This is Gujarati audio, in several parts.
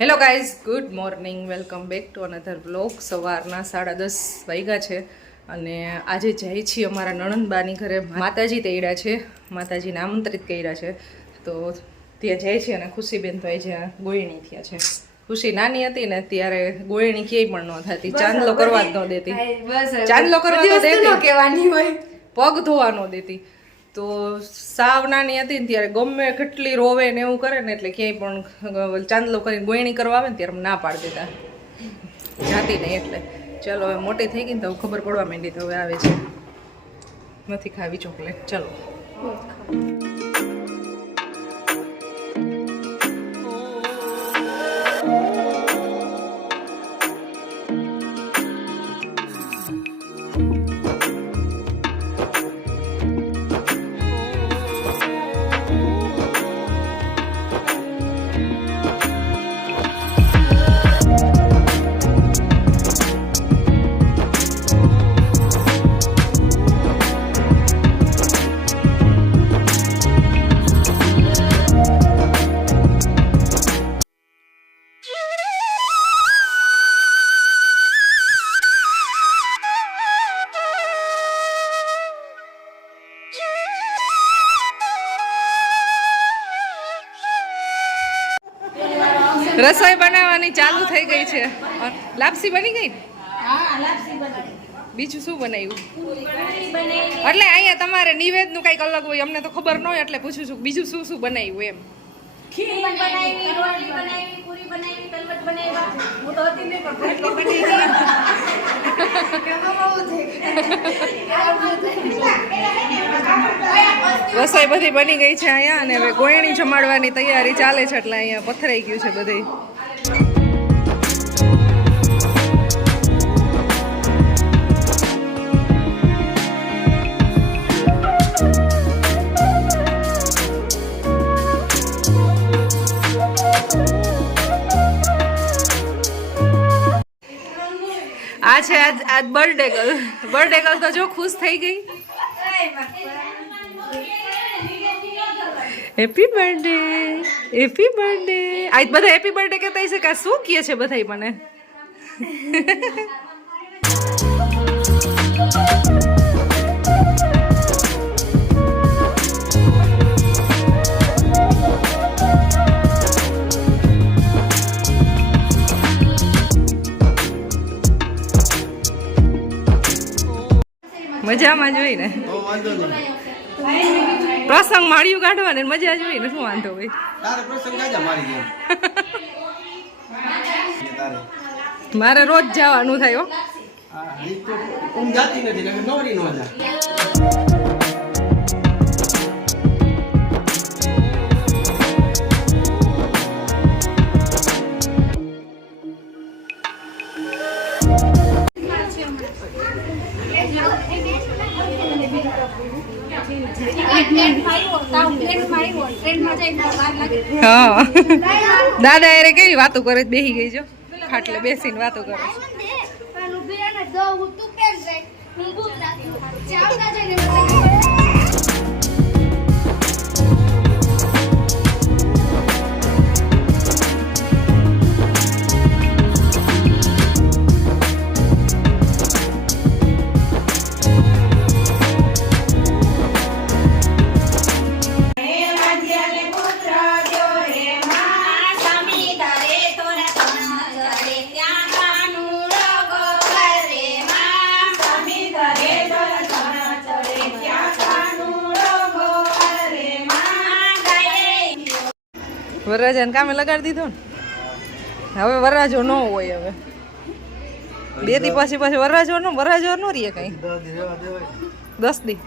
Hello guys good morning welcome back to another blog સવારના સાડા દસ વાગ્યા છે અને આજે જાય છીએ અમારા નણંદબાની ઘરે. માતાજી તેડ્યા છે. માતાજીને આમંત્રિત કર્યા છે. તો ત્યાં જાય છે અને ખુશીબેન તો જ્યાં ગોયણી થયા છે. ખુશી નાની હતી ને ત્યારે ગોયણી ક્યાંય પણ ન થતી. ચાંદલો કરવા જ ન દેતી. ચાંદલો કરવા દેતી. પગ ધોવા ન દેતી. તો સાવ નાની હતી ને ત્યારે ગમે કેટલી રોવે ને એવું કરે ને એટલે ક્યાંય પણ ચાંદલો કરીને ગોયણી કરવા આવે ને ત્યારે ના પાડી દેતા. જાતી નહીં એટલે. ચાલો, હવે મોટી થઈ ગઈ ને તો ખબર પડવા માંડી તો હવે આવે છે. નથી ખાવી ચોકલેટ. ચલો. રસોઈ બનાવવાની ચાલુ થઈ ગઈ છે. લાપસી બની ગઈ? બીજું શું બનાવ્યું? એટલે અહીંયા તમારે નિવેદનું કંઈક અલગ હોય અમને તો ખબર ન હોય એટલે પૂછું છું બીજું શું શું બનાવ્યું એમ? ખીર બનાવી રસોઈ બધી બની ગઈ છે અહીંયા અને હવે ગોયણી જમાડવાની તૈયારી ચાલે છે એટલે અહીંયા પથરાઈ ગયું છે બધી. આ છે આજ આજ બર્થડે ગર્લ બર્થડે ગર્લ તો જો ખુશ થઈ ગઈ. હેપી બર્થડે હેપી બર્થડે આ બધા હેપી બર્થડે કહેતા છે કે શું કહે છે બધા મને? મજામાં જોઈ ને? પ્રસંગ માળિયું કાઢવાને મજા જોઈ ને શું વાંધો હોય? તારે પ્રસંગ કાજા મારી જેમ? મારે રોજ જવાનું થાય હો. જાતી નથી નવરી નો જાય. દાદા અરે કેવી વાતો કરે બેસી ગઈ જો. ખાટલે બેસીને વાતો કરે છે. વરરાજાને કામે લગાડી દીધો ને? હવે વરરાજો ન હોય હવે. બે દી પછી પછી વરરાજો નો વરરાજો નો રહીએ કઈ. દસ દી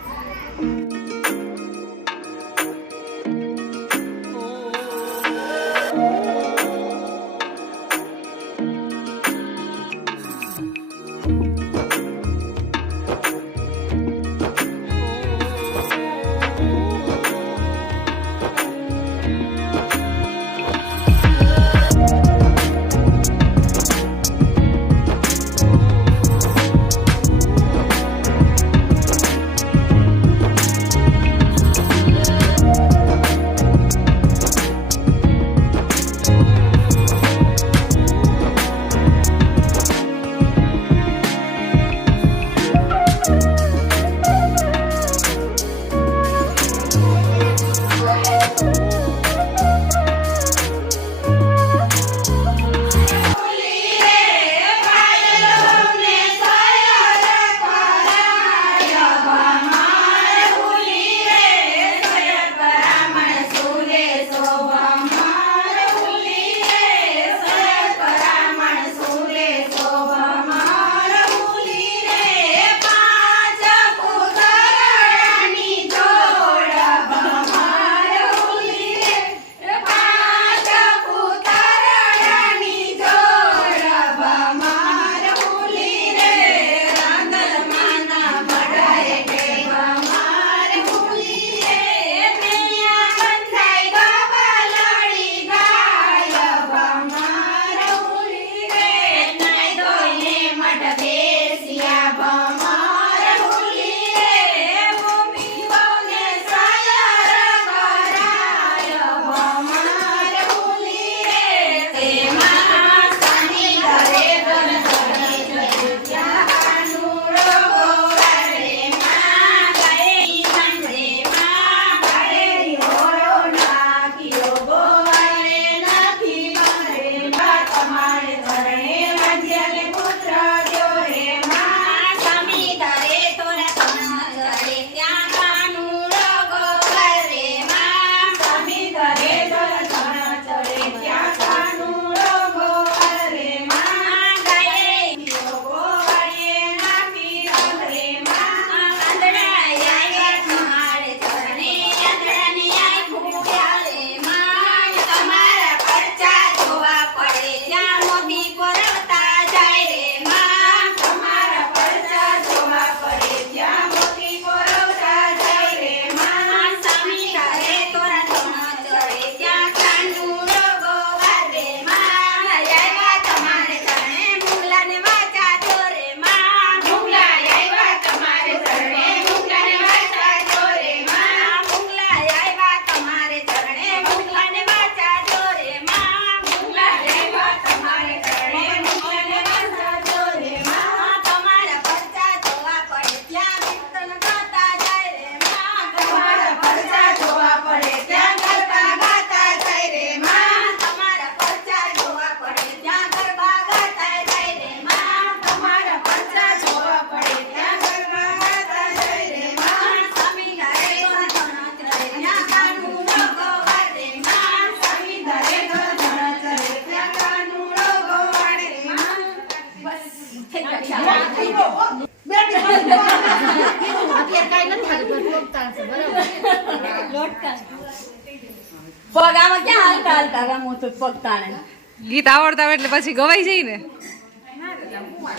ગીત આવડતા હોય એટલે પછી ગવાઈ જઈ ને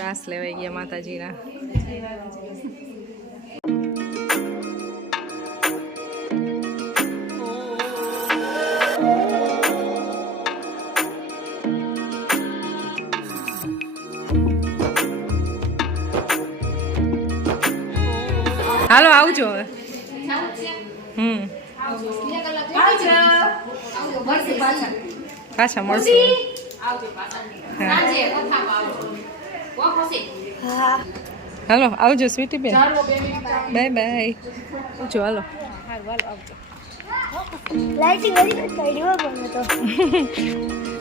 રાસ લેવાઈ ગયા માતાજીના. હાલો આવજો હવે. હમ. પાછા મળશે. હાલો આવજો સ્વીટી બેન. Bye bye. આવજો હાલો.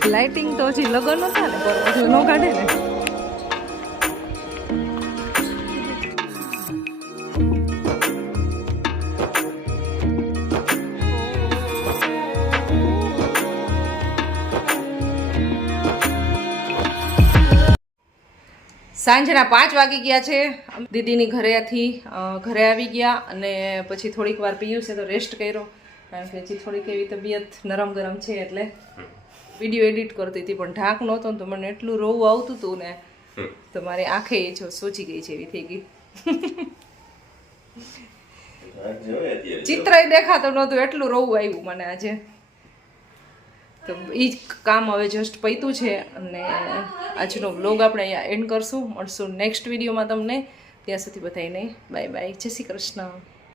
લાઇટિંગ તો. હજી લગન નતા ને નો કાઢે ને. સાંજના પાંચ વાગી ગયા છે. દીદીની ઘરેથી ઘરે આવી ગયા અને પછી થોડીક વાર પીયું છે તો રેસ્ટ કર્યો. કારણ કે હજી થોડીક એવી તબિયત નરમ ગરમ છે એટલે વીડિયો એડિટ કરતી હતી પણ ઢાંક નહોતો તો મને એટલું રોવું આવતું હતું ને તો મારી આંખે જો સોચી ગઈ છે એવી થઈ ગઈ. ચિત્ર દેખાતું નહોતું એટલું રોવું આવ્યું મને આજે. તો એ જ કામ હવે જસ્ટ પૈતું છે અને આજનો વ્લોગ આપણે અહીંયા એન્ડ કરશું. મળશું નેક્સ્ટ વિડીયોમાં તમને. ત્યાં સુધી બધાને બાય બાય જય શ્રી કૃષ્ણ.